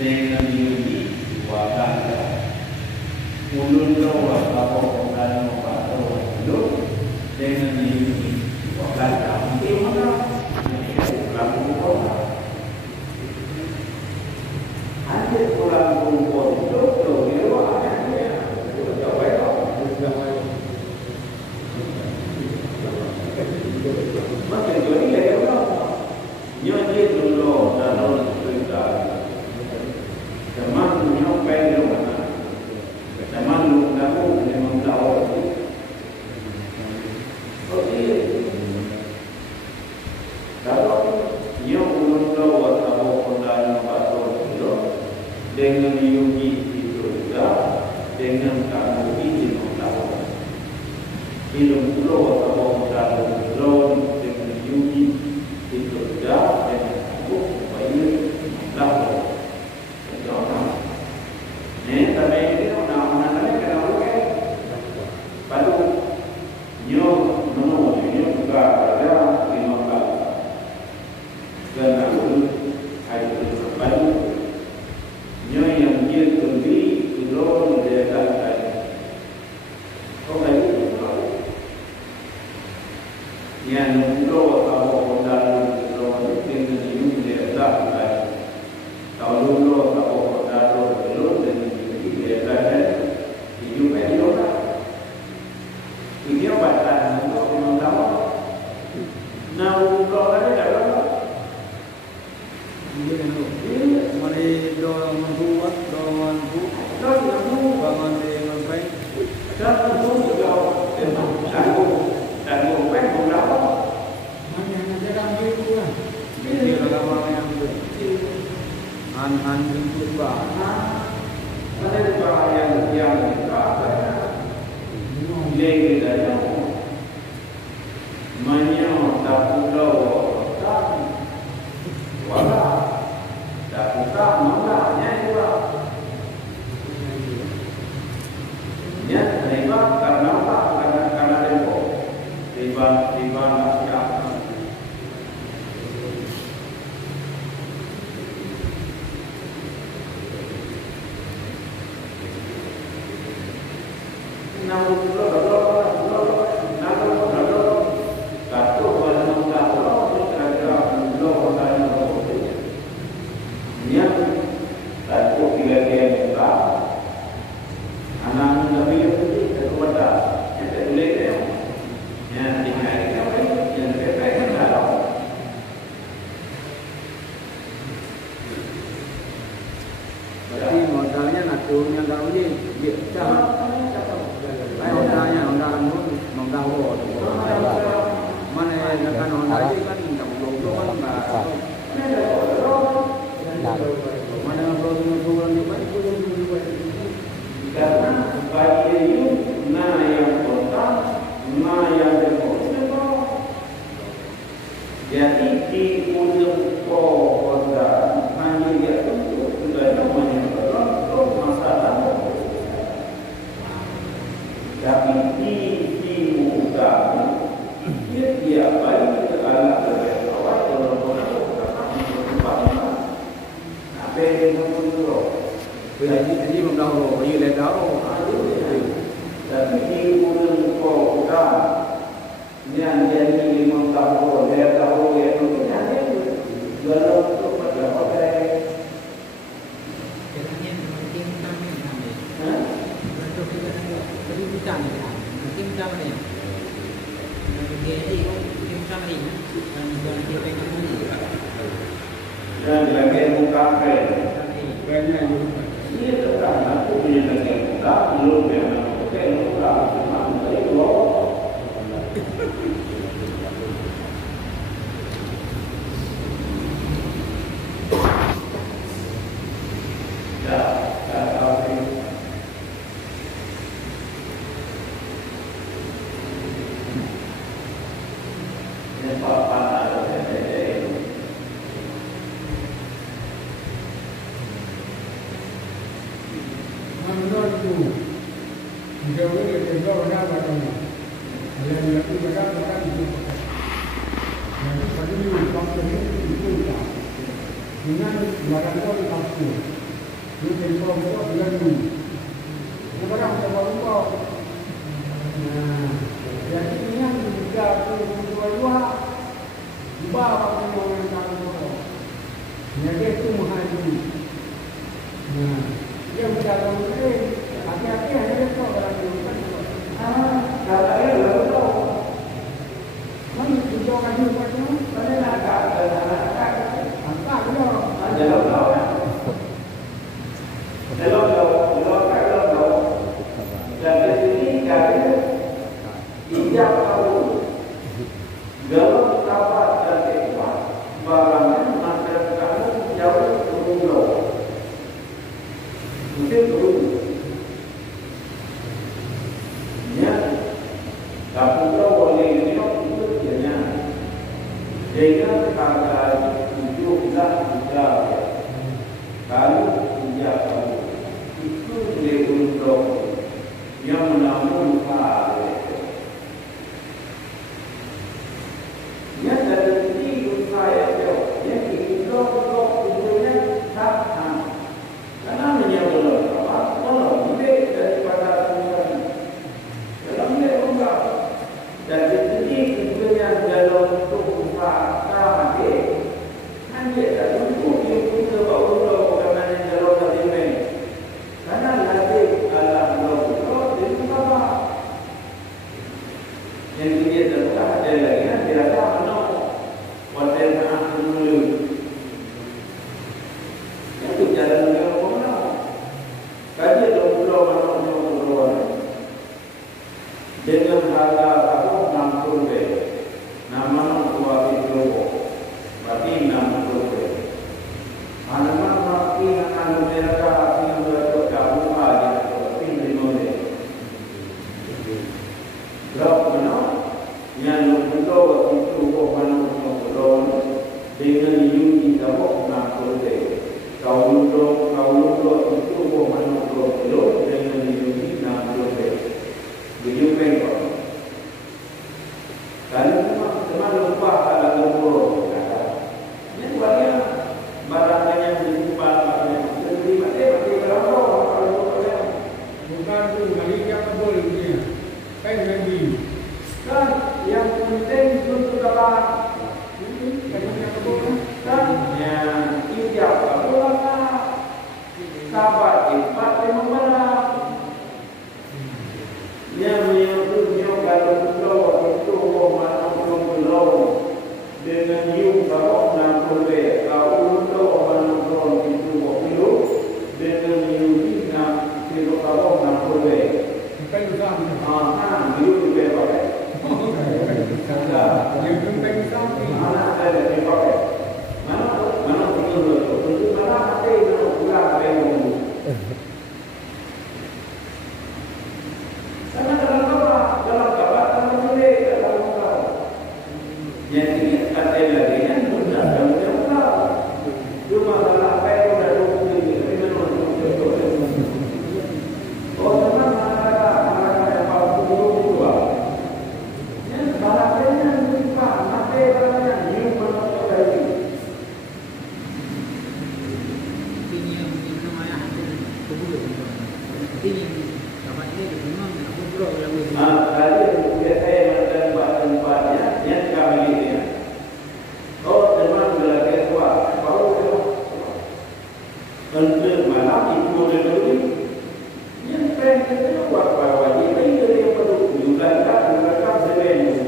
dengan ini wakanda ulun lo wakabo dan wakabo lo dengan ini wakanda mungkin mana lagu kota ada orang kumpul itu dia wakanda jawab macam tu ni dia nyanyi dulu dalam cerita zaman nyampe di mana zaman lu kamu memang tahu okey kalau yang ulun tahu atau kondan patron itu dengan yugi itu juga dengan kamu ini tahu ilmu lo atau kondan lo dengan yugi itu juga dengan kamu banyak tahu. Ni tapi ini orang ni kena buat. Baru nyo juga ada 5 kali. Kena ada baru nyo yang dia tunggu turun dia tak. Oh baru yang nunggu atau dalam turun dengan dia tak. Kalau nunggu atau dalam turun dengan hidup ini orang ini batan untuk mengetahui nah kalau ada dalam ini mana dorang membuat dorang bangun dengan baik dan itu juga dan bukan berapa mana yang ada dalam itu lah ini orang yang an itu bah ada bahaya yang lagi dari mana tak pulau tak wala tak pulau mana yang dua ya riba karena apa karena tempo riba naskah modalnya naturnya kalau ini dia ondanya menggawo mana yang kan onda ini kan tak belum kan mana belum juga karena bagi itu yang total yang berkonsen jadi di ujung kota hanya dia tentu sudah namanya masalah tapi di muka dia baik segala awal apa yang menurut jadi menggawo ini legal tapi di ujung kota yang jadi 5 tahun dia tahu dia itu belum untuk berapa dan lagi muka banyak ini tetap aku punya lagi muka belum yang oke muka cuma itu dengan barang-barang palsu. Ini tempoh bulan ni. Yang orang tempoh. Nah, jadi ini yang juga dua-dua bawa orang kampung. Jadi itu mahal ini. Nah, dia sudah tahu ni. Hati-hati ada itu orang yang kalau dia lalu tahu. Mana tunjukkan juga tu. Mana nak ada. Apa dia? Ada lalu. Dan di sini kami ijab tahu dalam sahabat dan ikhwan barangnya masyarakat kamu jauh berubah. Mungkin berubah. Ya, tapi kalau boleh ini itu dia dengan harga 17 juta. Kalau ijab tahu itu boleh untuk yang menamun yang dari sini saya jauh yang hidup hidupnya tak sama karena menyebabkan apa? Kalau lebih daripada Tuhan kalau lebih enggak dari sini hidupnya dalam untuk usaha sama hanya dalam untuk kita baru karena yang dalam tadi ini karena nanti alam yang dia terbuka ada lagi kan dia rasa mana hotel nak dulu yang tu jalan dia mana kaji ada pulau mana pulau dengan harga apa 60 rupiah nama tua itu berarti 60 rupiah mana berarti akan mereka yang berada buka dia berarti 5 rupiah berapa mana yang pulau itu mana pulau dengan unit apa nak pulau kalau itu mana pulau dengan unit nak pulau begitu kan kalau teman lupa kalau pulau ini banyak barang yang disimpan banyak jadi mati berapa kalau bukan tu lagi yang boleh dia kan lagi kan yang penting untuk apa kan yang ijab apa sahabat empat lima malam yang menyebutnya kalau pulau itu mana pulau dengan you kalau nak boleh kalau pulau mana pulau itu pulau dengan you nak kilo kalau nak boleh you boleh pakai yang penting mana ada di pakai mana tinggal dulu mana pakai mana pulang pakai dulu karena dalam kapal boleh dalam kapal yang ini kata lagi yang mudah dalam kapal cuma kalau apa yang sudah dulu ini memang oh memang mana yang paling dulu yang barangnya lupa mati barangnya new mana lagi ini yang namanya ini kapan ini memang aku belum tadi dia saya tempat-tempatnya yang kami lihat oh teman belajar kuat baru untuk malam itu dulu yang pengen kuat bawa dia itu yang perlu dilakukan sebenarnya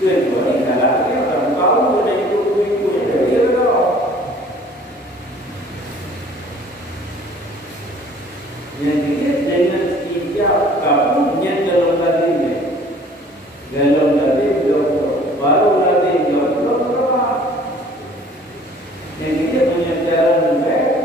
kedua ini adalah orang tahu dan itu dia tahu yang dia dengan ijab kamu yang dalam tadinya dalam tadi baru tadi belum berapa yang dia punya cara membaik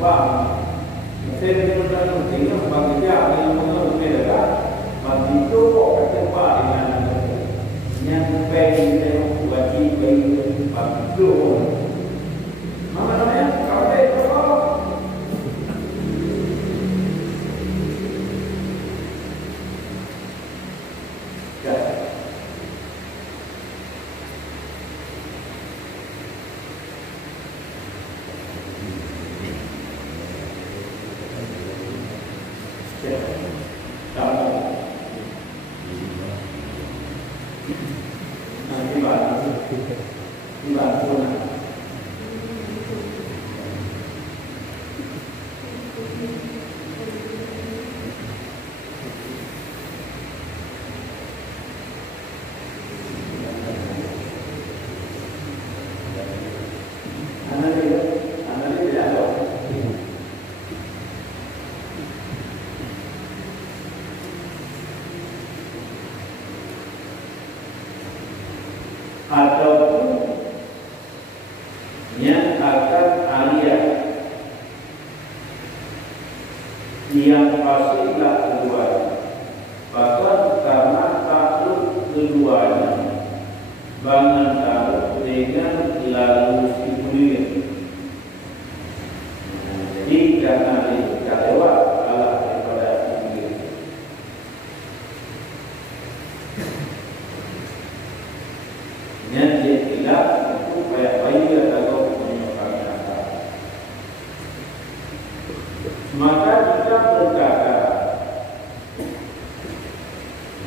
Wah, saya benar-benar tengok bagi dia yang mengenai mereka, bagi itu kata Pak dengan yang pengen wajib bagi itu. Mana namanya? Kau itu apa? Ataupun yang akan aliyah yang pastilah keduanya, bahkan karena takluk keduanya bangun takluk dengan lalu simulir. Jadi karena itu lewat Allah daripada simulir. Yang dia tidak itu baik-baik atau menyokong kata. Maka kita berkata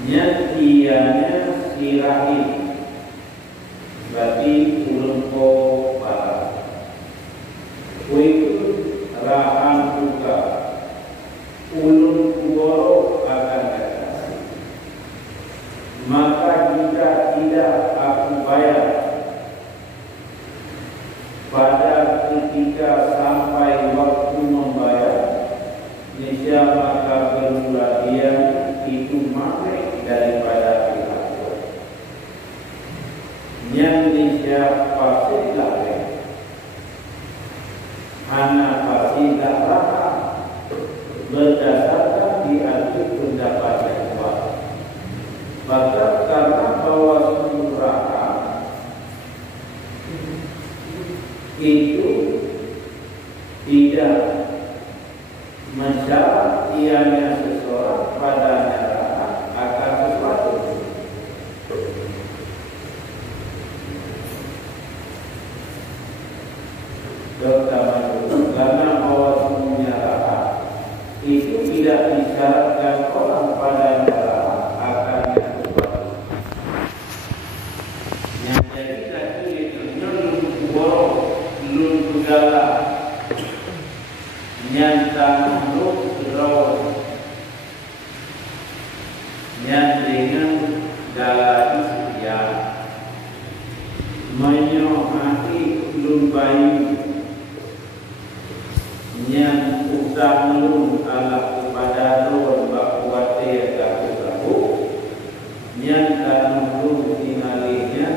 yang ianya sirahi berarti ulun ko para itu rahan buka ulun kuoro akan kata. Maka jika tidak aku bayar pada ketika sampai waktu membayar, niscaya maka bermula dia itu makai daripada pihak yang niscaya pasti lain anak pasti tak berdasarkan diatur pendapat yang kuat. Bahkan karena bahwa suraka itu tidak mensyarat ianya seseorang pada neraka akan sesuatu. Terutama karena bahwa semuanya neraka itu tidak disyaratkan orang pada neraka akan sesuatu. Yang jadi tadi itu lun budala nyantang luk rawan nyant dengan dalai yang menyohati lun bayi nyant utang lun ala kepada lun bakuate kaku nyantang lun tingalinya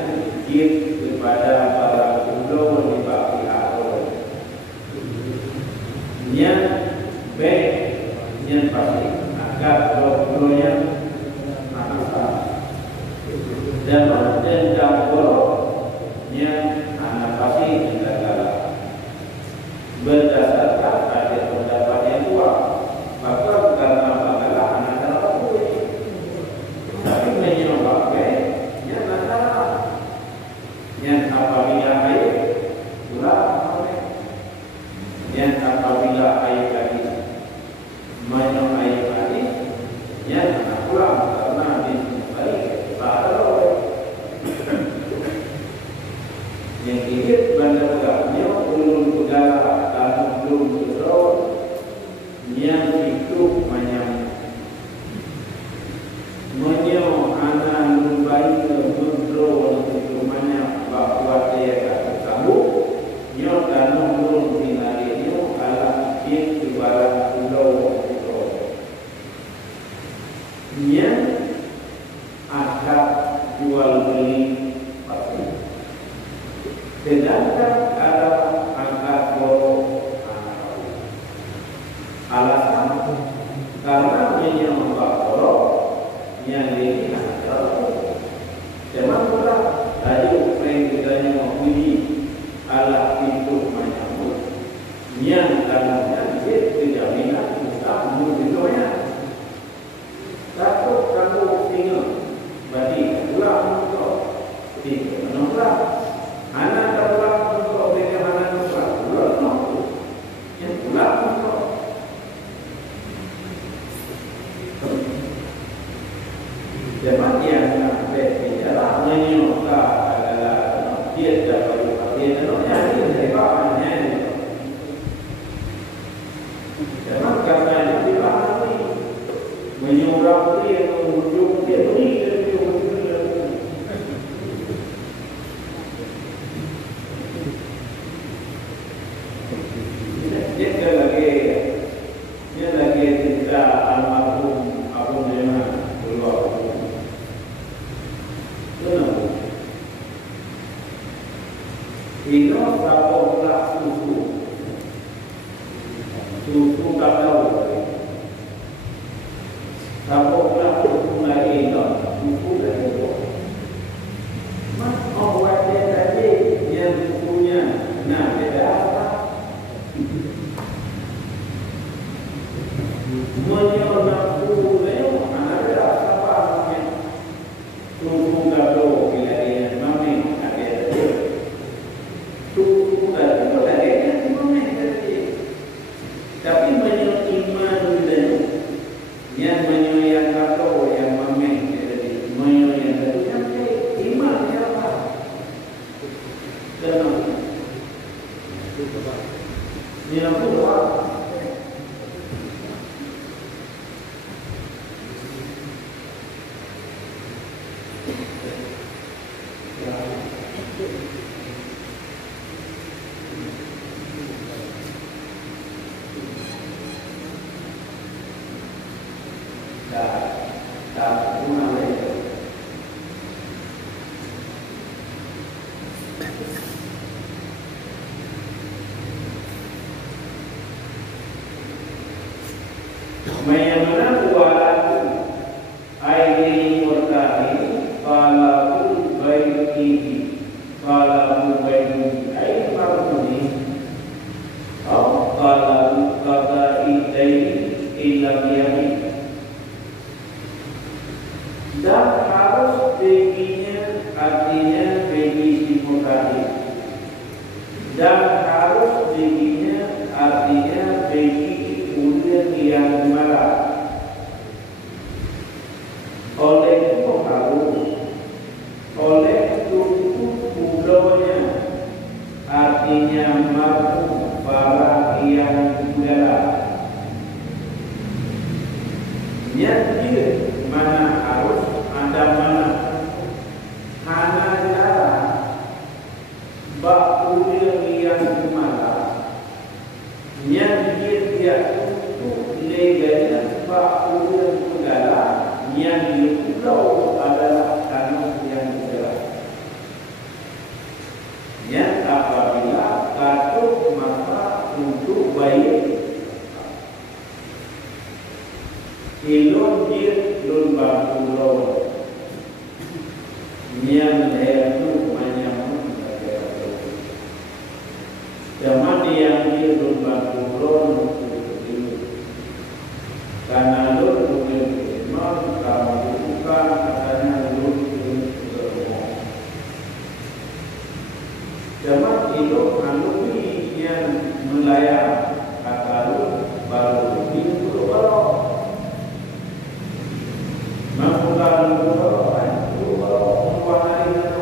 jip kepada para pulau di baki akor nyant baik nyant pasti agar pulau-pulaunya dan dendam boroknya anak pasti negara berdasarkan ada pendapat yang kuat. Maka karena bakalah anak dalam tapi menyobakai yang antara yang apabila air pulang yang apabila air tadi menyok air tadi yang anak pulang karena baik yang kiri bandar ulangnya ulun udara dalam yang tanamnya dia tidak minat untuk menjualnya. Satu kamu tinggal bagi pulang untuk tiga menolak. Anak terpulang untuk bagaimana terpulang pulang yang pulang untuk zaman yang berbicara menyuka adalah dia dapat dia namanya dia hebatnya. Zaman kata dia bahari menyuruh dia menunjuk dia beri dia. Dia lagi cerita almarhum Abu Jamal keluar. Kenapa? Ino sabuk tak susu tak tahu. Sabuk tak susu lagi ino susu lagi tu. Mas awak dia tadi yang susunya nak beda apa? Menyonak puleo ada apa namanya susu gado bila dia mami ada susu gado itu ada yang mami tadi tapi menyonak iman dan yang menyonak gado yang mami tadi menyonak gado yang iman apa dan ni apa tak guna lagi. Mayamana buat air murtani falakul baiki falakul baiki air maruni atau falakul kata idai ilamiani dan harus beginya artinya bagi si murtani dan harus beginya artinya bagi ulian yang marah. Oleh itu harus oleh tutup pulaunya artinya mampu para yang udara. Nyata mana harus ada mana hana cara bak ulian yang marah. Nyata dia untuk leganya bak ulian udara yang di pulau adalah tanah yang bergerak. Yang apabila katuk maka untuk baik ilon dia lon pulau yang itu menyamun zaman yang dia lon pulau karena lon kamu bukan katanya lulus semua. Zaman itu alumni yang melayar kata baru itu baru. Mampukan baru warna itu.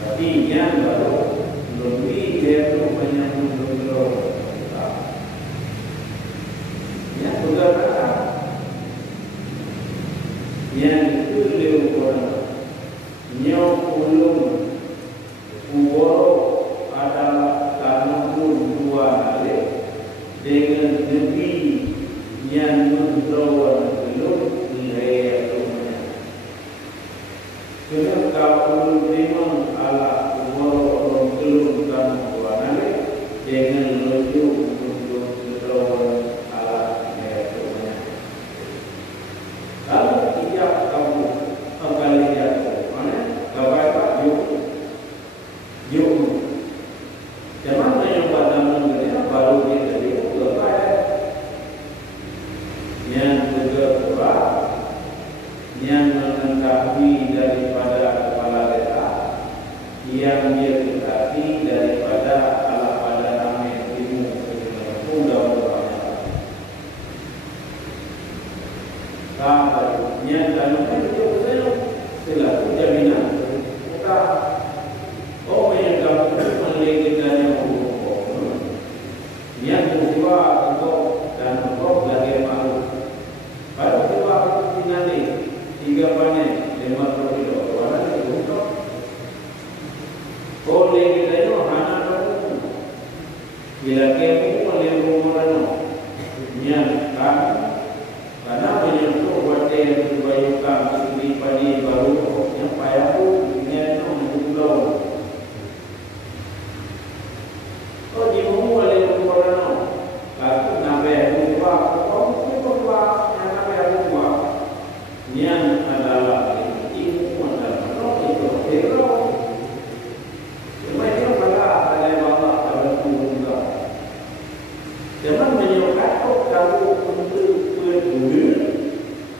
Tapi yang baru lebih dia tu menyambung dulu. Yang berbeda. Yang itu lewat nyok ulung uboro adalah tanah dua kali dengan lebih yang mendawan belum nilai rumahnya. Kerana kau memang ala uboro orang belum tanah dua kali dengan lebih untuk mendawan ala nilai rumahnya. Lalu tiap kamu kembali jatuh mana? Kapai pak yuk. Zaman yang pada yang dia dekati daripada ala-ala ramai ilmu sudah banyak. Yang dalam itu selalu jaminan kita orang yang dalam meletakkannya yang kedua untuk dan untuk lagi malu. Pada kedua finale 3 panen 50 kilo. Warna itu untuk oleh kita itu hanya tahu bila kita oleh rumah yang kan karena menyentuh wajah yang dibayangkan istri padi baru yang payah pun ini itu menjual. Oh di rumah oleh rumah aku nambah rumah, oh rumah yang nambah rumah yang adalah ilmu adalah itu hero. Semuanya pada ada Allah pada Tuhan. Jangan menyukai kamu untuk berdua.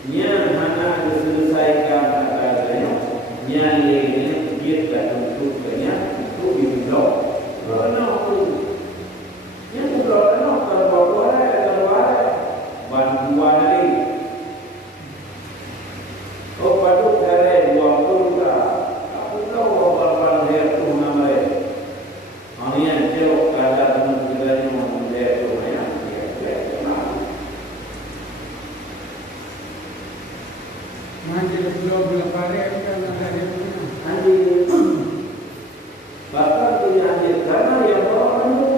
Yang mana diselesaikan adanya, yang lainnya kita untuknya untuk dibuat. Karena yang bukan terbawa bantuan lagi. Oh padu dari 20 tak. Aku tahu berapa dia tu nama dia. Hanya jauh kada teman kita yang dia tu banyak. Mandi pulau Belapare kan ada yang Andi bahkan punya andi karena yang orang itu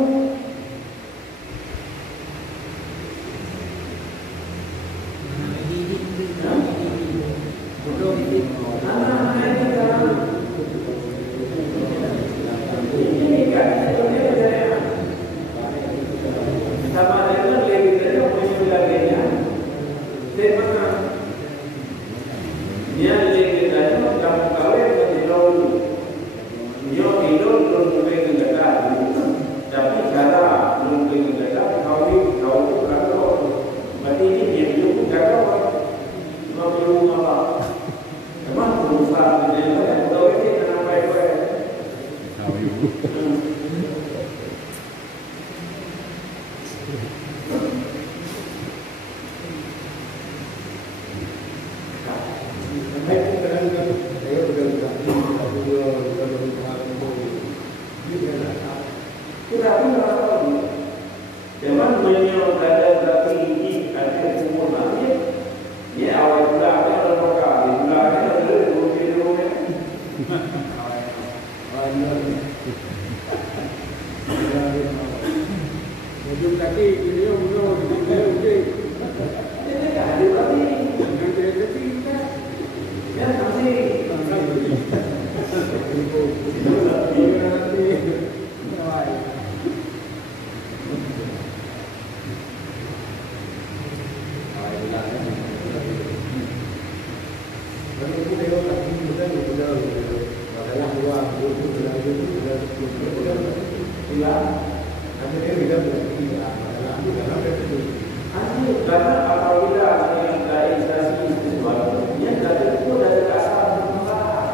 karena apabila yang realisasi sesuatu yang dari itu dari kasar masalah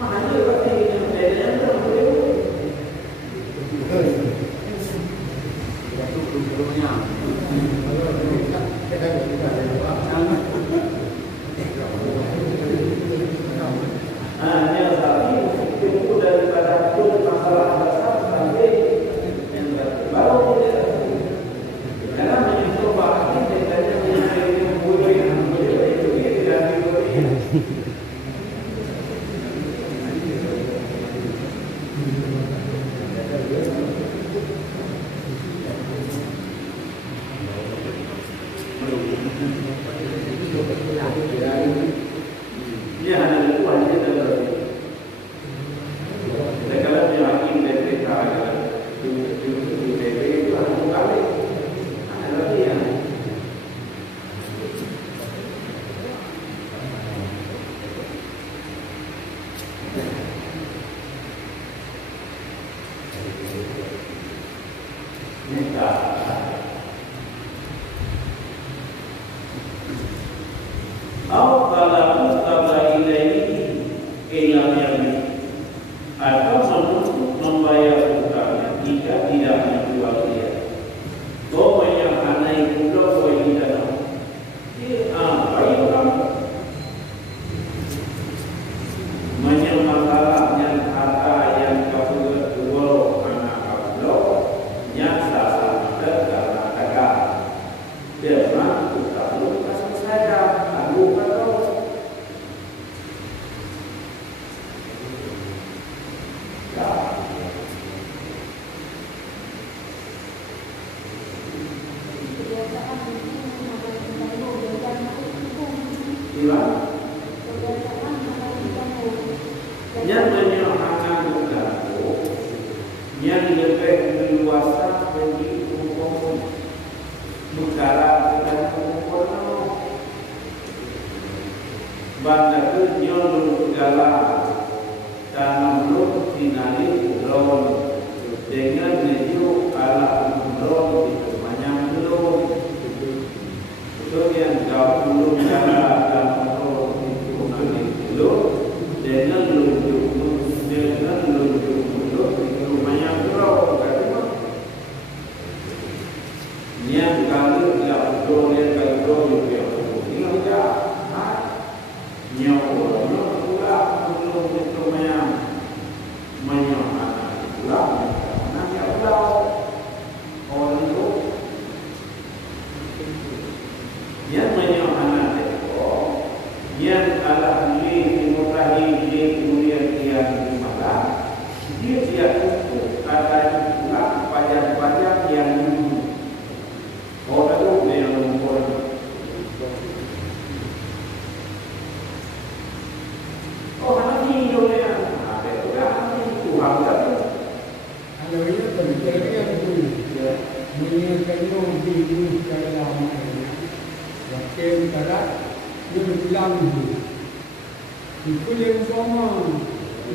makanya berarti yang bedanya itu hanya tapi itu daripada itu masalah dasar sampai yang baru karena menyentuh bahan ini dan yang mudah yang mudah itu tidak diboleh. Ini hanya dikuat saja dalam. Kalau yang hakim DPK adalah DPK itu harus kali. Atau tidak menjual dia. Kau banyak anak pulau kau ini dah. Baik orang banyak masalah yang harta yang kau jual anak pulau yang salah karena kakak dia mampu tahu kasih saya tahu kalau yang menyohakan berlaku yang lebih luasa bagi hukum negara dan hukum bangga tujuan negara tanam belum finali belum dengan menuju ala belum itu banyak belum itu yang jauh belum negara dan belum dengan yang kalau dia boleh kalau dia ini enggak nyawa pula belum itu menyohana pula nanti pula orang itu yang menyohana itu yang ala ini mutahi dia kemudian dia malah dia tidak untuk ada pula pajak-pajak yang orang itu yang membuat nanti oleh ada juga nanti Tuhan itu kalau ini terjadi itu menyenangkan di dalam waktu negara yang bilang itu yang sama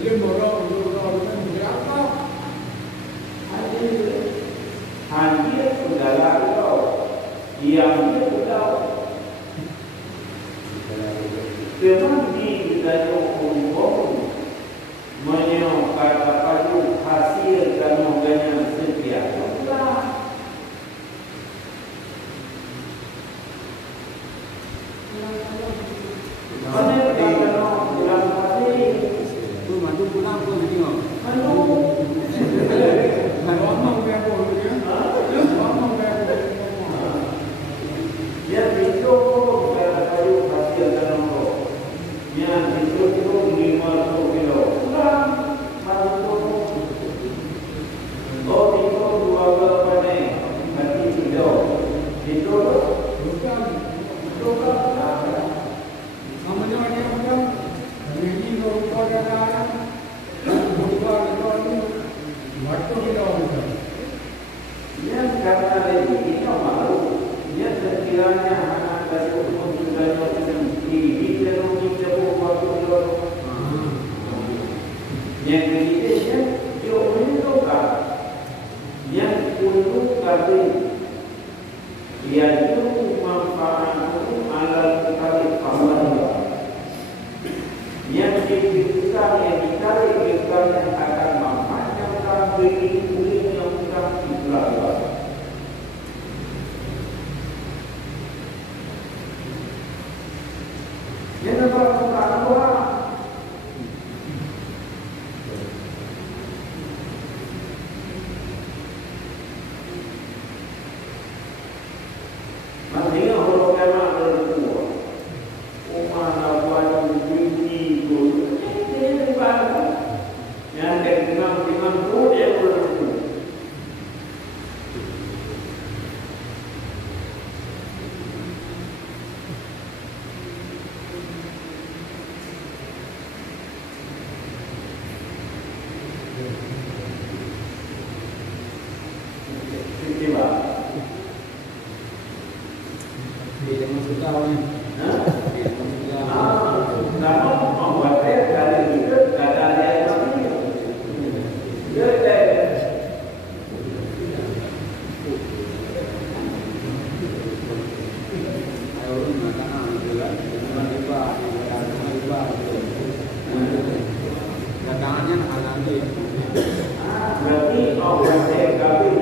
yang orang berapa hadir saudara itu yang dia tahu memang di dalam hukum menyokata padu hasil kanoganya setiap berarti orang TKB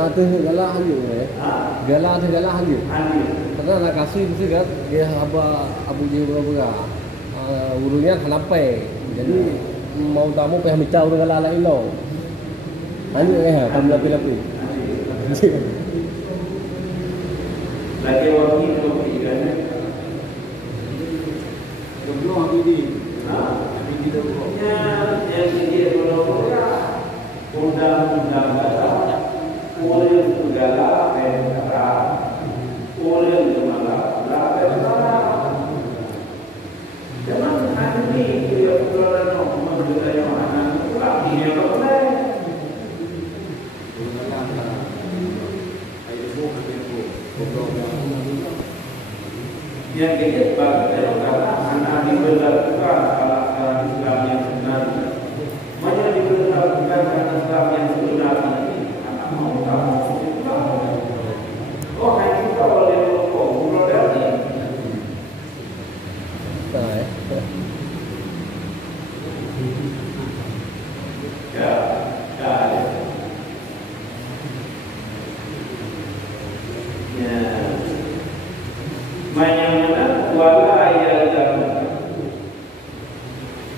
Galah tu galah hanya Galah tu galah hanya Karena nak kasih mesti kan dia abu je berapa urunya kenapa jadi mau tamu payah mecah orang galah lain lo hanya kamu lapi-lapi lagi waktu itu kan Sebelum ini yang dia undang-undang oleh segala negara oleh segala negara jangan hari ini dia berada di mana lagi yang boleh yang kita bagi karena anak diberlakukan alasan Islam yang benar banyak diberlakukan karena Islam yang sebenarnya anak mau kamu oh hanya kita boleh model ni ya Mana wala yalzam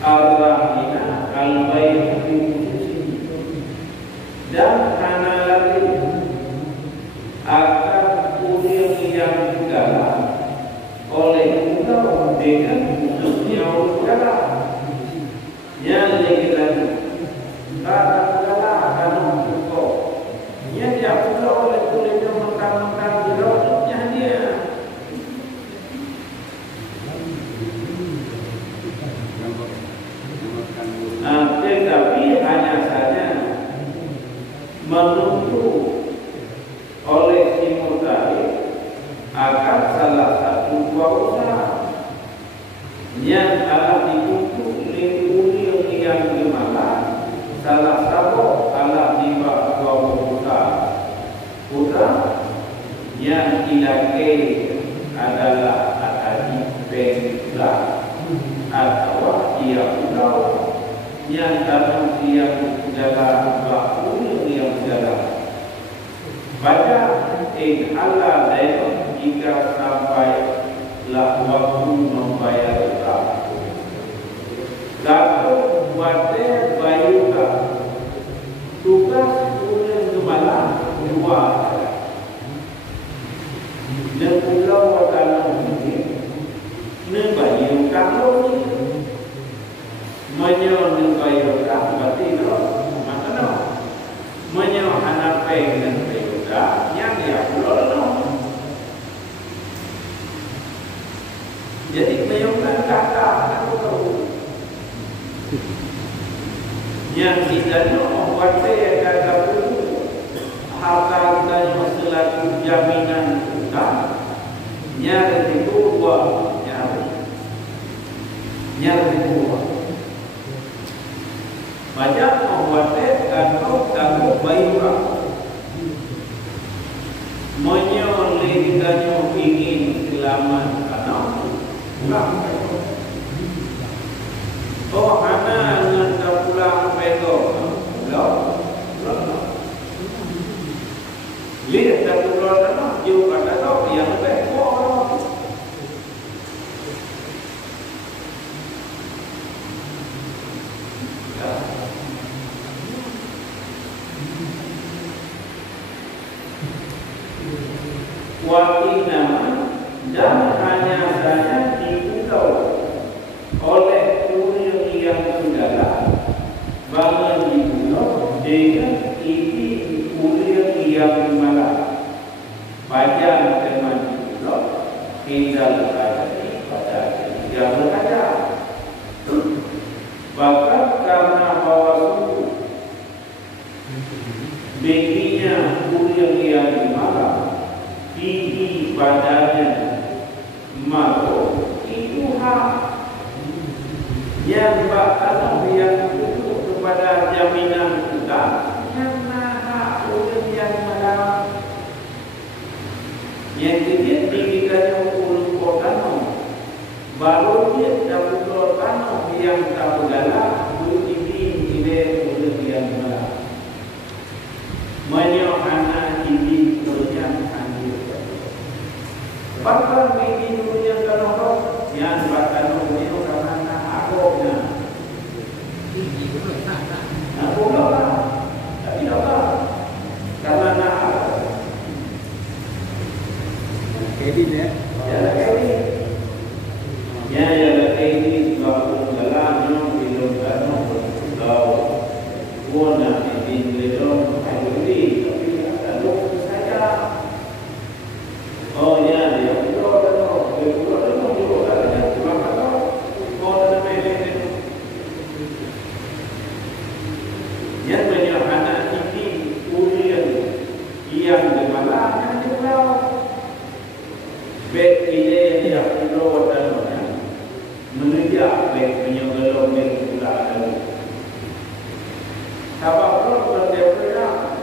ar-rahina al-bayt dan kana lagi akan uliang yang segala oleh engkau dengan khususnya segala yang lagi kata segala akan engkau yang diatur oleh kulitnya mentang-mentang di dalamnya dia. Tetapi hanya saja menunggu oleh si mutahid akan salah satu dua usaha yang telah dituntut oleh yang dimana salah satu alat dibak dua usaha yang dilakukan adalah atadi penglah atau ia pulau yang dalam dia jalan waktu yang jalan pada halal dan jika sampai lah waktu membayar utang lalu buatnya bayuka tugas punya gemalah dua dan pulau watalah ini membayar kamu menyoh bayuka berarti itu makna menyoh anak pengen bayuka yang dia pulau jadi bayuka kata aku tahu yang kita buat saya kata dulu harta kita selaku jaminan utang nyari itu dua nyari dua banyak membuatnya kamu bayuka menyoleh kita ingin selamat karena pulang oh karena dengan pulang pulang lihat tak pulang mana jauh kata tahu yang baik wakina dan hanya saja dipulau oleh kurir yang segala bangun dipulau dengan ini kurir yang malah baca teman dipulau tinggal pada yang berkata bahkan karena bawa suku begininya kurir yang malah tinggi badannya maka itu hak yang bakal yang untuk kepada jaminan kita karena hak oleh yang malam yang dia tinggikannya ulun kotano baru dia dapat kotano yang tak bergalak belum ini oleh yang malam menyohana Bahkan ini dunia kalau yang bahkan dunia karena agaknya. Nak boleh lah, tapi tak lah. Karena nak. Kedi ni. Ya, kedi. Ya, kedi sebab dalam film kan tahu. Guna ini belum hari tapi ada saja. Oh ya, dia juga ada cuma kalau orang memilih yang banyak anak ini ujian yang dimana juga baik ide yang perlu dan menuju baik penyegelam yang sudah ada. Sebab kalau berdebat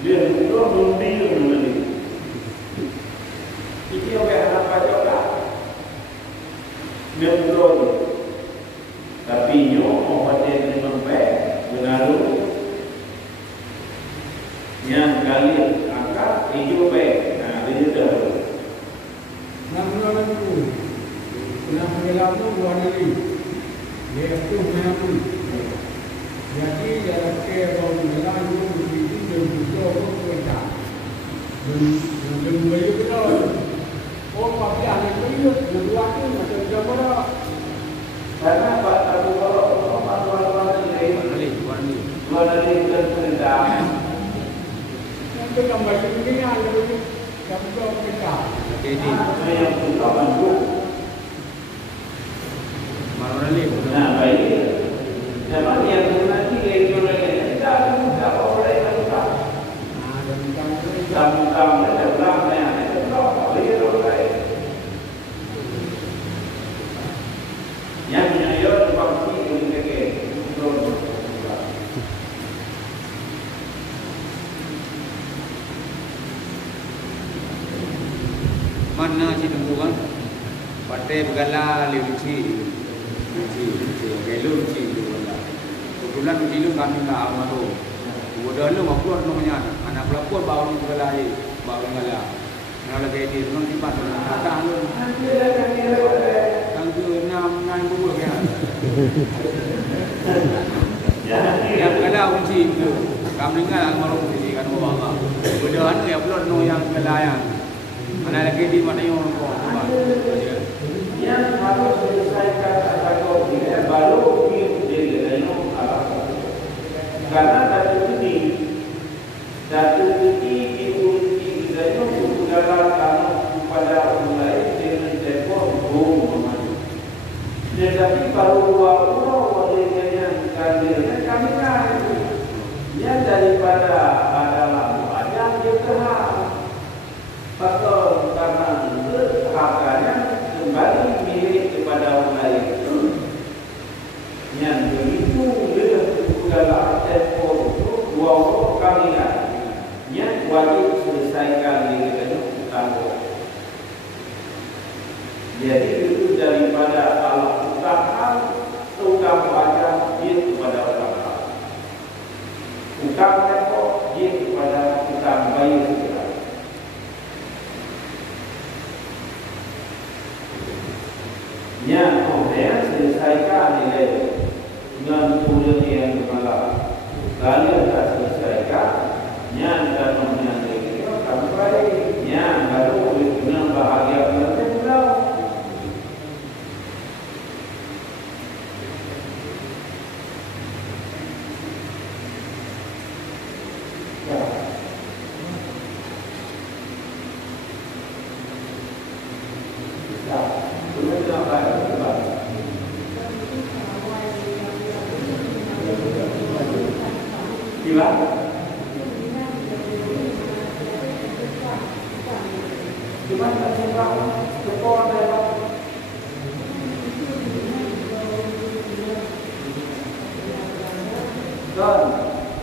dia juga memilih ini orang apa juga membuat tapi nyo orang yang membuat benaru yang kali angkat itu baik nah itu dah Nama itu nama lalu dua kali yaitu mengaku jadi dalam kehidupan lalu itu berbuat kita dan beliau kita oh pagi hari itu berdua tu macam mana karena Pak Abu Bakar Pak dua kali dan perintah itu kembali dunia lalu kami kita jadi yang kita bantu nah baik zaman yang nanti regionalnya kita tidak boleh kita kamu ada belakangnya itu boleh boleh yang menyayat waktu ini ke mana si tunggu kan partai bergala luci gelu luci tu benda kebetulan luci tu kami tak mahu udah lu mau keluar namanya anak pelapor bawa ni bergala ni bawa bergala nak lagi di rumah simpan kata lu tanggu 6 bulan kan yang bergala luci tu kami dengar malu sini kan bawa udah lu yang keluar yang bergala yang mana lagi di mana yang orang kau yang harus diselesaikan atau tidak baru dia karena datu ini itu tidak dalam kamu pada orang lain dengan telefon bohong tetapi baru dua orang yang kadirnya kami kan yang daripada adalah banyak dia terhad pasal karena harganya kembali milik kepada orang lain yang begitu dia dalam tempoh itu 2 kali yang wajib selesaikan di utang. Jadi itu daripada kalau utang pajak dia kepada orang lain, utang tempoh dia kepada utang bayar segala. Yang kemudian selesaikan nilai dengan punya yang kepala. Kalian tak selesaikan, yang dan mengenai itu sampai yang baru dengan bahagia nanti pulau.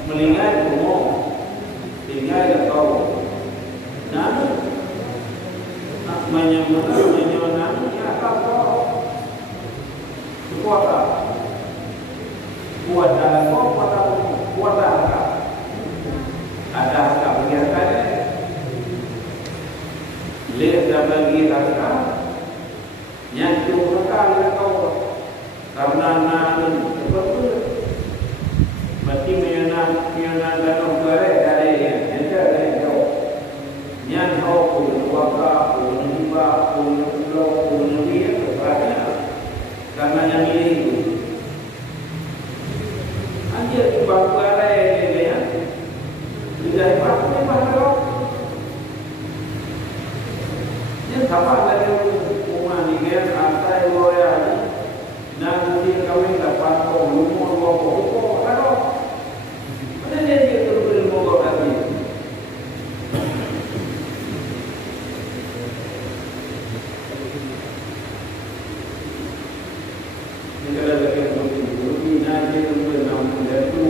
Meninggal umum, tinggal kau. Nabi, menyebut Nabi apa kau? Kuasa, kuasa kau, kuasa apa? Ada apa? Lihat dah bagi harta, nyantu harta kau karena nanti seperti mati menyana dalam kerja dari yang ada jauh. Nyan kau pun waka pun nipa pun lo pun dia kepada karena yang itu. Anjir tu bangsa ini ya. Tidak apa apa. Ini apa lagi rumah ni kan asal loya ni. Nanti kami dapat rumah rumah kalau mana dia terus mogok lagi. Ini kalau lagi begini nanti terus nak menjadi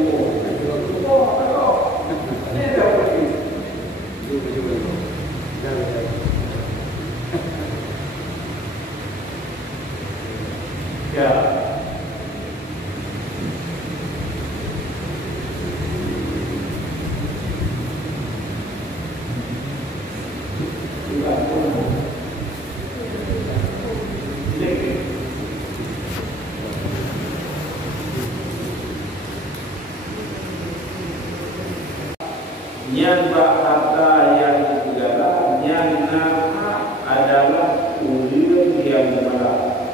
yang harta yang segala yang nama adalah ulium yang malah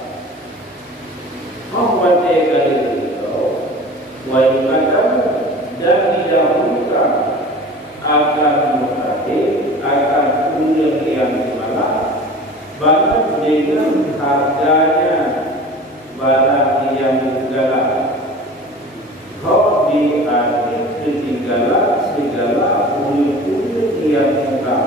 membuatnya kali itu wajibkan dan didahulukan akan mutakhir akan ulium yang malah bahkan dengan harganya barang yang segala kau di akhir segala ulium yang muka.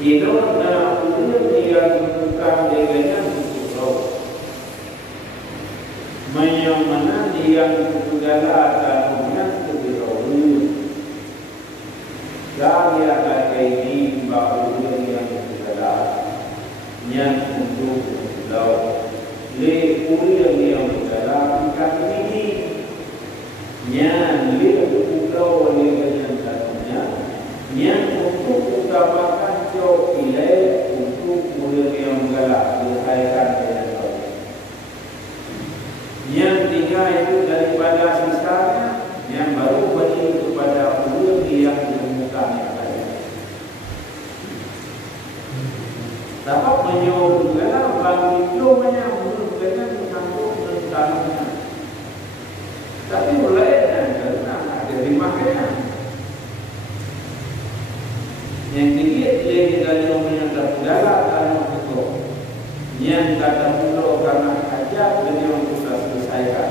Itu nak ulium yang muka dengan betul. Yang mana yang segala akan yang betul. Dan yang ada ini bahawa yang segala yang untuk betul. Le ulium yang segala bukan ini. Yang pulau yang satunya yang untuk utamakan jauh pilih untuk mulia yang galak berkaitan dengan kau. Yang tiga itu daripada sisanya yang baru bagi kepada mulia yang menemukan yang dapat menyuruh galak bagi jauhnya mulia dengan sanggup menentukannya. Tapi mulai karena ada dimakanya. Yang dikit dia dari orang yang terpegala karena itu. Yang kata pulau karena hajat dan yang kita selesaikan.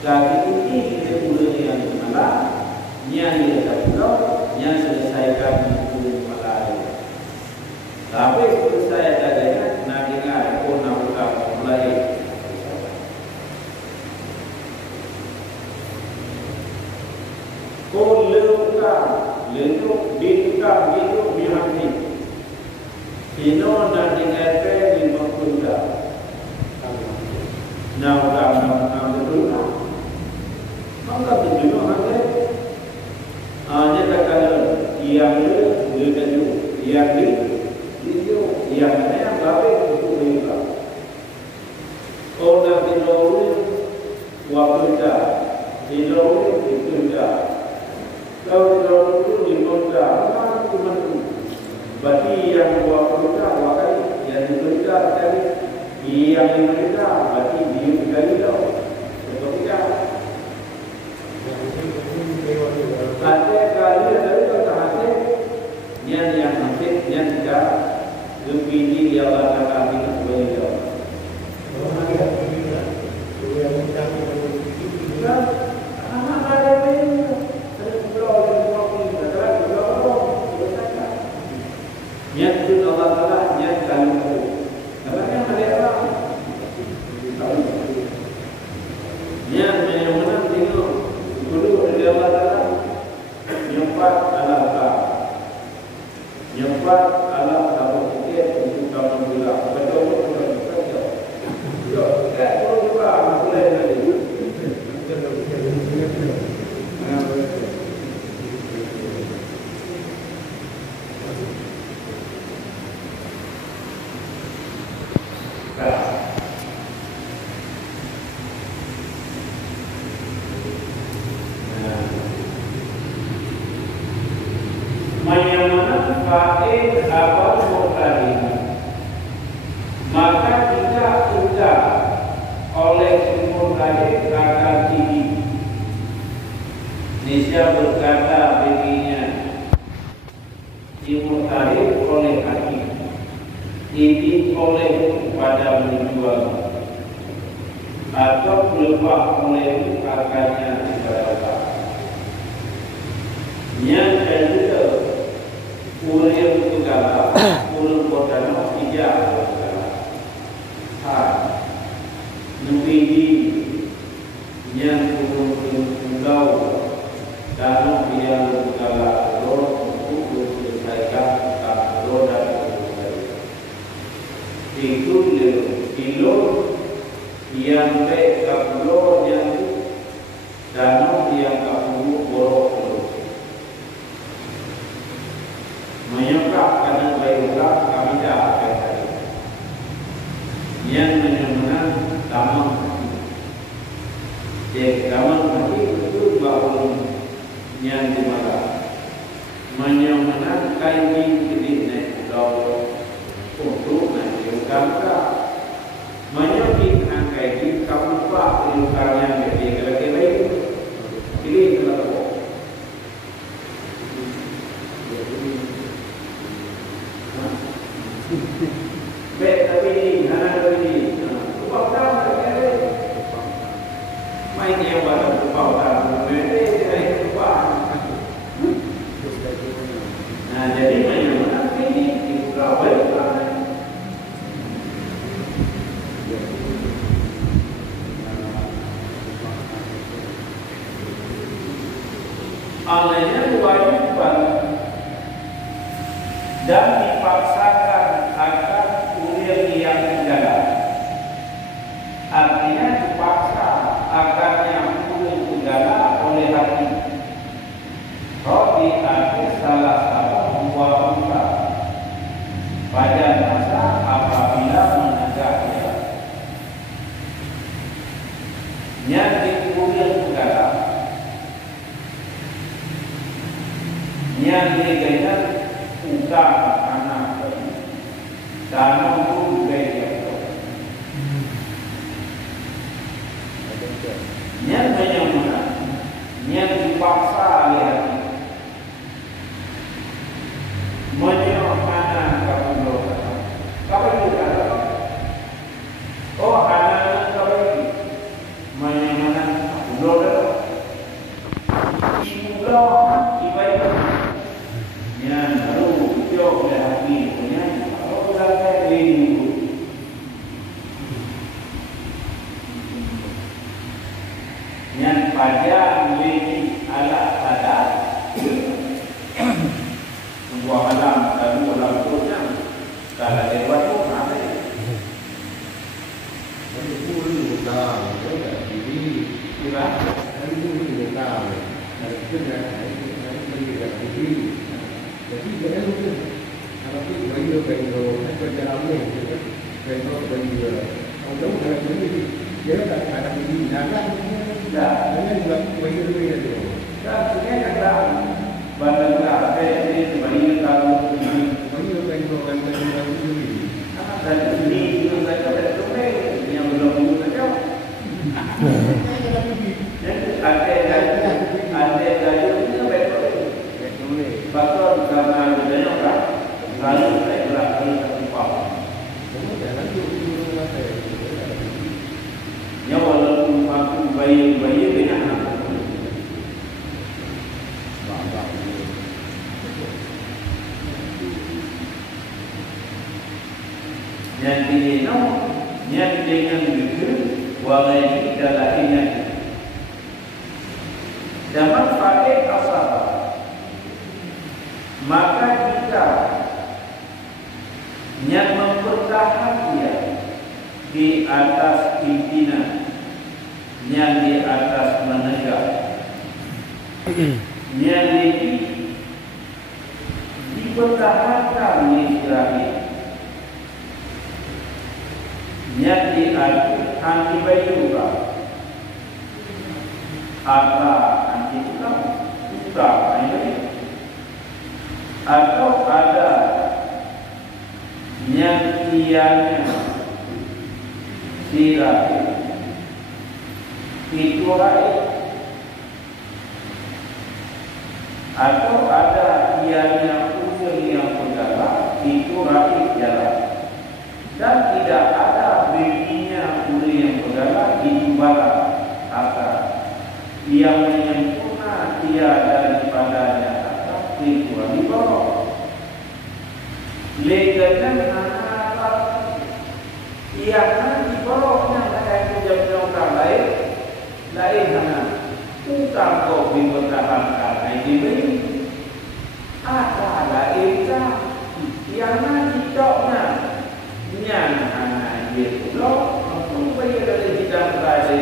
Kali ini kita mulai yang malah. Yang dia terpulau, yang selesaikan mulai malah. Tapi selesai adanya, nak dengar pun nak buka mulai. Kau leluk bintika hidup bihati. Ino nak dengar di makunda. Nak betul. Maka betul ada. Hanya kata yang le yang itu yang mana baik untuk mereka. Orang tidur waktu dah tidur itu dah. Kalau itu dimudah, mana cuma tu. Bagi yang buat mudah, wakai yang dimudah sekali, yang dimudah, bagi dia sekali tau. Seperti kan? Ada kali ada kata hati, yang hati, yang tidak lebih dia bakal kita boleh jauh. Anak ada ni. Yang itu Allah Taala yang kamu. Namanya mereka. Yang mana tengok dulu dari Allah Taala. Nyempat Allah Taala. Nyempat Allah Taala kita untuk kamu bila betul. Yo, tak perlu juga boleh tadi. abang murtadi, maka jika sudah oleh sumur tadi akan tinggi. Nisya berkata baginya, sumur tadi oleh hati, ini oleh pada menjual, atau lepas oleh akarnya kepada yang kedua, urang tugala, urang bodano tidak tugala. Nupidi yang turun pulau dan yang tugala untuk menyelesaikan kapal dan itu kilo yang baik kapal yang dan yang kapal borok menyokap karena baiklah kami dah akan tadi yang menyembuhkan tamang jadi tamang tadi itu bahawa yang dimana menyembuhkan kain jadi naik pulau untuk naik juga menyembuhkan kain kamu pak ilukannya jadi kira-kira itu pilih kalau baik tapi ini, anak ini, upah tahun terkait, main yang baru upah tahun, mereka upah. Nah jadi main mana ini, kita baik alanya kewajiban dan dipaksakan akan kuliah yang menjaga. Artinya dipaksa akarnya kuliah menjaga oleh hati. Roti akhir salah satu dua buka pada masa apabila menegaknya. Yang dikuliah menjaga, yang digaya utang anak dan pun baik yang menyembuhkan yang dipaksa oleh menyembuhkan kapan juga oh anak kapan menyembuhkan ibadah ibadah yang baru jauh dari punya orang lain yang pada memiliki alat adat sebuah alam dan alam punya kalau lewat tu mana Ada pun dah, ada diri, kira ada pun dah, ada kerja, ada kerja diri. Jadi jangan lupa kalau kita belajar kerja ramai, belajar kalau ada ini dia tak ada ini, ada dengan juga belajar tu. dan sebenarnya kalau bandar ini sebenarnya kalau belajar ini. dan ini juga saya ada yang belum saja. Ada itu betul. Betul karena adanya kan lalu saya lagi upah. Ya walaupun aku bayi dengan anak. Yang ini yang dengan itu walai dalam ini dapat pakai asal maka kita yang mempertahankan dia di atas pimpinan yang di atas menegak yang dipertahankan Israel yang diatur anti bayi juga apa anti juga anti atau ada yang ianya si rahim itu rahim, atau ada ianya unsur yang berdarah itu rahim jalan, dan tidak ada baginya unsur yang berdarah itu barat atas yang menyempurna ia daripadanya atas kecuali di bawah. Legakan anak ia di bawahnya akan menjadi orang lain mana utang kau dipertahankan ini ada lain yang nanti doknya yang anak dia pula supaya dari kita berada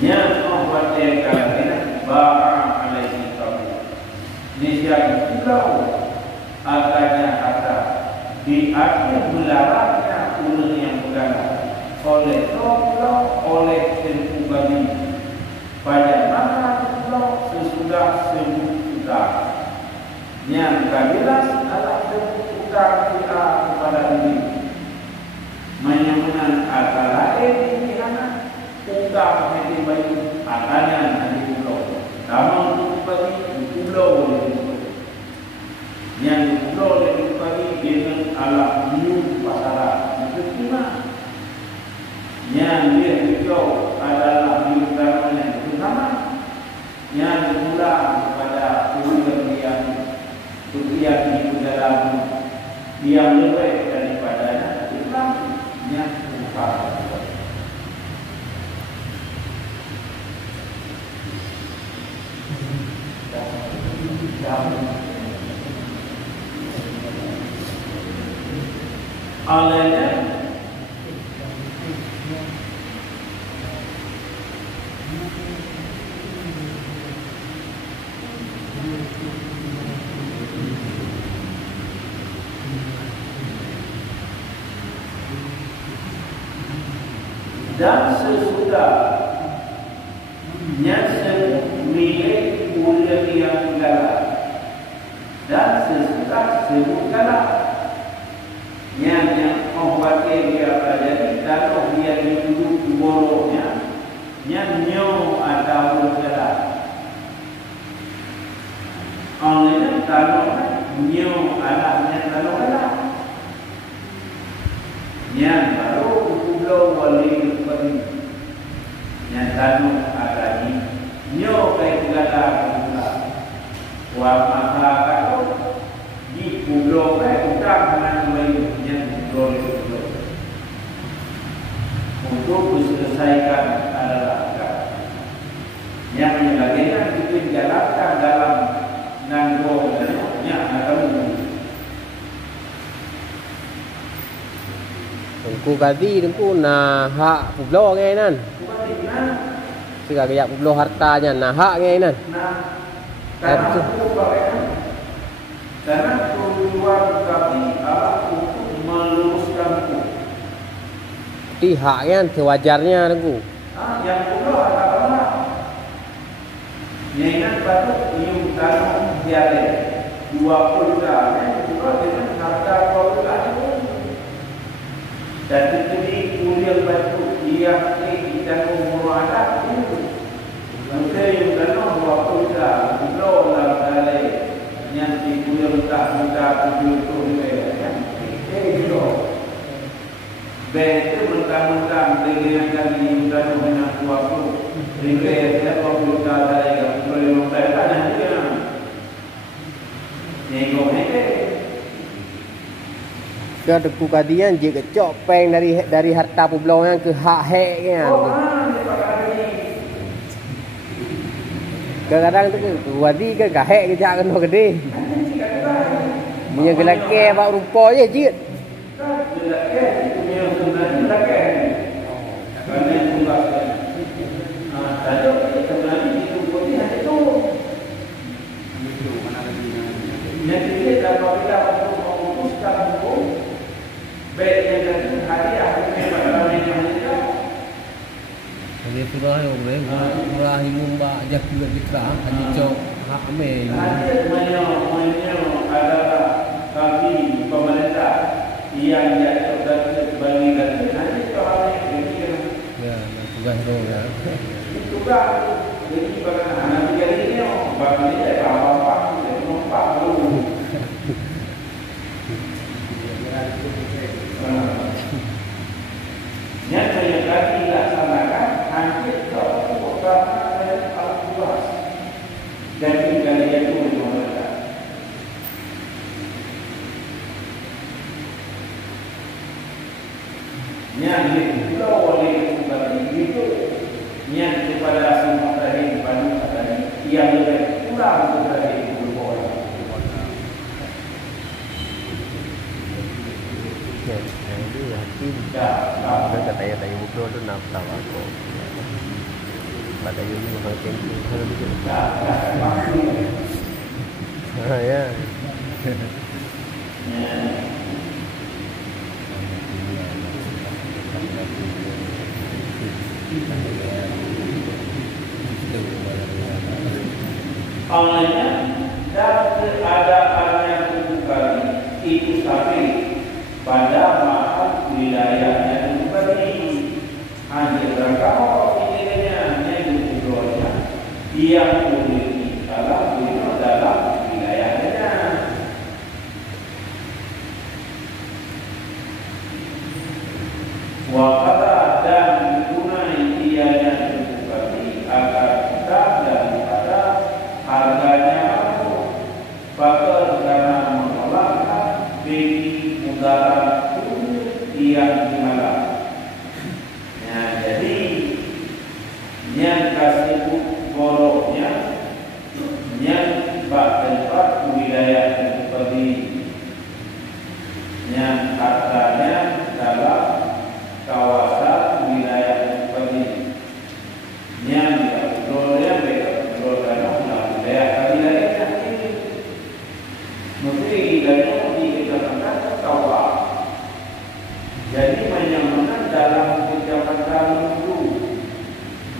yang membuatkan barang alaihi salam niscaya pulau akannya kata di akhir melarangnya ulun yang berdarah oleh Allah oleh terkubali pada masa pulau sesudah utang yang jelas adalah utang kita kepada diri menyambungkan antara di anak utang menjadi baik akannya nanti pulau namun untuk bagi pulau yang pulau lebih pagi dengan alat minum pasaran itu gimana? Yang dia hijau adalah minum tanaman yang utama, yang pulang kepada ulun yang di dalam yang lebih daripadanya Islam yang utama. Olehnya dan sesudahnya semilai ulian yang galak dan sesudah sebutkanlah yang membuatkan dia terjadi kalau dia duduk di boroknya yang nyo atau galak olehnya kalau nyo anaknya kalau galak yang baru pulau wali kepadi yang tanu agani nyo kait galak wa maka kalau di pulau utang dengan yang pulau untuk diselesaikan adalah yang menyebabkan itu dijalankan dalam nanggo-nya akan Tengku kadi tengku nah hak pulau ngai nan. Sega gaya pulau hartanya nah hak ngai nan. Karena tujuan kami adalah untuk meluruskan di haknya sewajarnya tengku. Yang pulau adalah yang baru iu tanam tiada 20 juta juga dengan harga 20 juta dan jadi kuliah batu dia kita umur ada mungkin yang tanam 20 juta pulau lah kali yang di kuliah tak tujuh itu betul mentang-mentang dengan kami tanam dengan waktu Ringkaya saya kalau kita ada yang boleh membayar nanti kan, nego heke. Ke deku kadian je kecok peng dari harta pulau yang ke hak heknya. Kadang-kadang tu wadi ke hek ke jak kena gede. Punya gelake bak rupa je jit. Gelake punya sebenarnya gelake. Kerana juga ada sebenarnya itu putih ada tu. Itu mana lagi yang kita apabila untuk memutuskan hukum baiknya dari hadiah kepada mereka. Jadi surah yang boleh surah imumba ajak juga kita hanya cok hak me. Hadiah mana adalah yang jatuh dan bagi dan nanti kalau ini Ya, tugas tu ya. juga jadi bagaimana nanti kali ini bagi dia apa dia nampak dulu. Yang saya kali laksanakan hampir ke utama dari alat luas dan tinggal dia itu di mana. Yang itu oleh seperti itu yang kepada semua tadi banyak tadi yang lebih kurang dari itu orang. Yang itu hati Dah, kata-kata buku tu nak tahu aku. Pada ini makan tu harus begitu. Ya. Awalnya dan keadaannya kembali itu sampai pada masa wilayahnya kembali hanya berkau pikirannya yang dulunya yang memiliki dalam wilayahnya. Wakala dan digunai ianya kembali agar kita daripada harganya bakal karena menolakkan bagi mudarat yang dimalam. Ya, jadi yang kasih boroknya yang tempat wilayah seperti yang katanya dalam kawasan wilayah seperti yang diaturnya wilayah ini mesti dikatakan kawah. Jadi menyamakan dalam kecamatan itu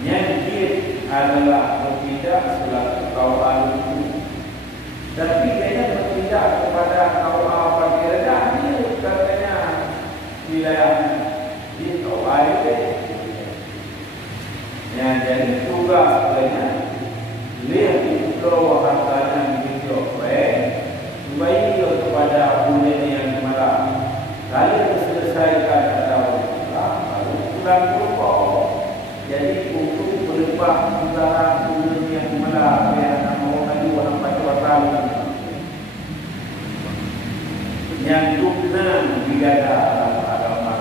yang dia adalah berpindah selaku kawah itu. Tapi dia berpindah kepada kawah Parkirada ini katanya wilayah di kawah itu. Ya, jadi tugas sebenarnya lihat itu hartanya begitu baik. Kembali kepada bulan yang malam. Kali selesaikan atau lalu pulang berubah. Jadi untuk berubah antara bulan yang malam yang nama orang itu orang pacaran yang tunang digada dalam agama.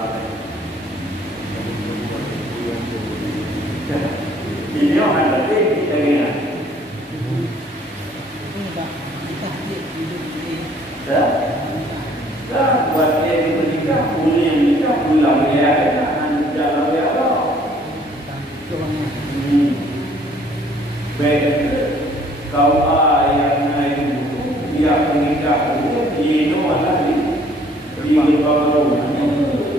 Ini orang berarti kita lihat. Dah buat dia menikah, boleh yang nikah, pulang dia ada, jalan dia ada. Baik, kau yang naik itu, dia menikah itu, dia ada di rumah.